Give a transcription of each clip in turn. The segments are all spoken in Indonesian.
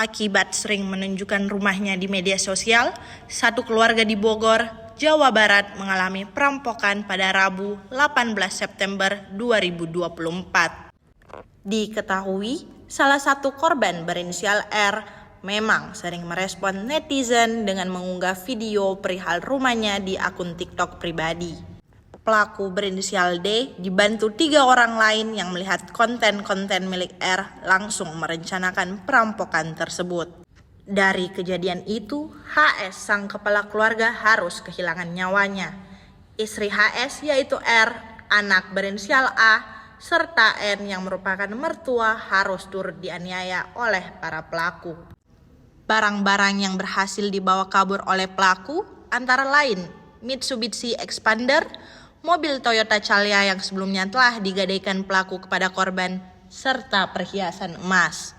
Akibat sering menunjukkan rumahnya di media sosial, Satu Keluarga di Bogor, Jawa Barat mengalami perampokan pada Rabu 18 September 2024. Diketahui, salah satu korban berinisial R memang sering merespon netizen dengan mengunggah video perihal rumahnya di akun TikTok pribadi. Pelaku berinisial D dibantu 3 orang lain yang melihat konten-konten milik R langsung merencanakan perampokan tersebut. Dari kejadian itu, HS sang kepala keluarga harus kehilangan nyawanya. Istri HS yaitu R, anak berinisial A, serta N yang merupakan mertua harus turut dianiaya oleh para pelaku. Barang-barang yang berhasil dibawa kabur oleh pelaku antara lain Mitsubishi Expander, mobil Toyota Celaka yang sebelumnya telah digadaikan pelaku kepada korban, serta perhiasan emas.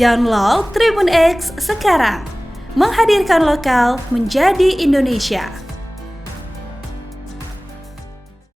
Download Tribun X sekarang. Menghadirkan lokal menjadi Indonesia.